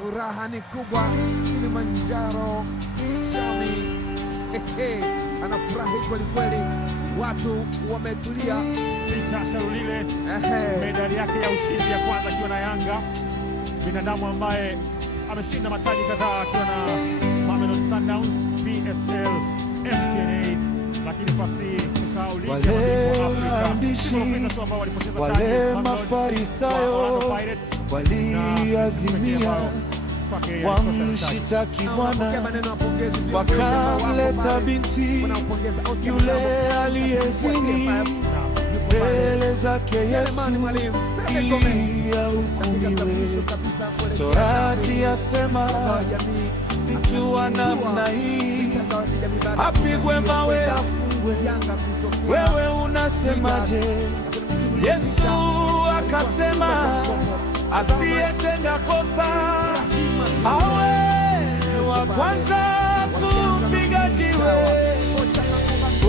furaha ni kubwa. Kilimanjaro Shami anafurahi kweli kweli, watu wametulia. Peter Sharulile medali yake ya ushindi ya kwanza akiwa na Yanga, binadamu ambaye ameshinda mataji kadhaa akiwa na Mamelodi Sundowns, PSL, MTN8, lakini pasi kusahau ligi ya waandishi, wale Mafarisayo waliazimia wamshitaki Bwana, wakamleta binti yule aliyezini mbele zake Yesu ili ahukumiwe. Torati yasema mtu wa namna hii apigwe mawe, afungwe. Wewe unasemaje? Yesu akasema asiyetenda kosa awe wa kwanza kupiga jiwe.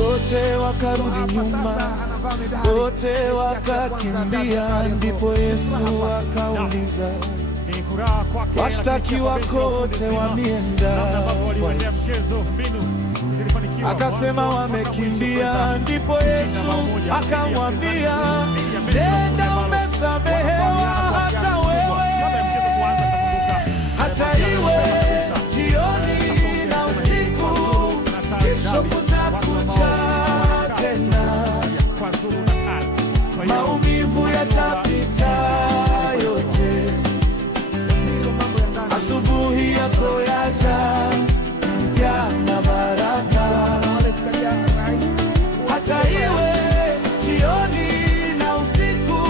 Wote wakarudi nyuma, wote wakakimbia. Ndipo Yesu akauliza, washtakiwa kote wameenda? Akasema wamekimbia. Ndipo Yesu akamwambia, nenda, umesamehewa hata wewe. Hata iwe jioni na usiku, kesho kutakucha tena, maumivu yatapita yote, asubuhi yako yaja yana baraka. Hata iwe jioni na usiku,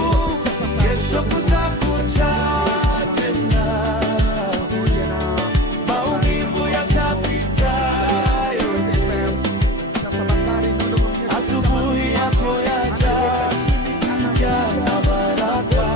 kesho kutakucha tena, maumivu yatapita yote, asubuhi yako yaja yana baraka.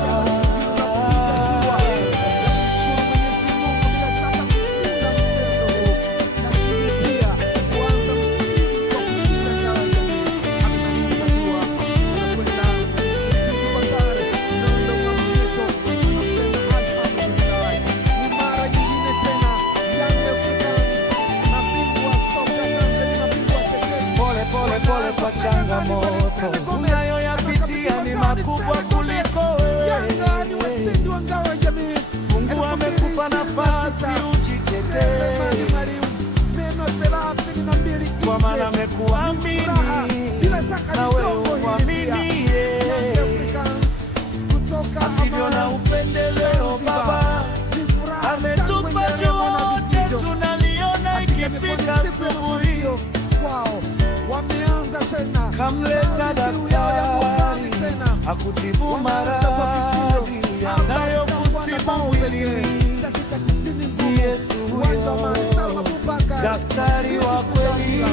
Pole kwa changamoto unayoyapitia ni makubwa kuliko wewe. Mungu amekupa nafasi ujitetee, kwa maana amekuamini na wewe umwamini yeye. Asivyo na upendeleo, Baba ametupa yote, tunaliona ikifika asubuhi. Kamleta daktari akutibu maradhi yanayokusibu mwilini. Ni Yesu huyo, daktari wa kweli.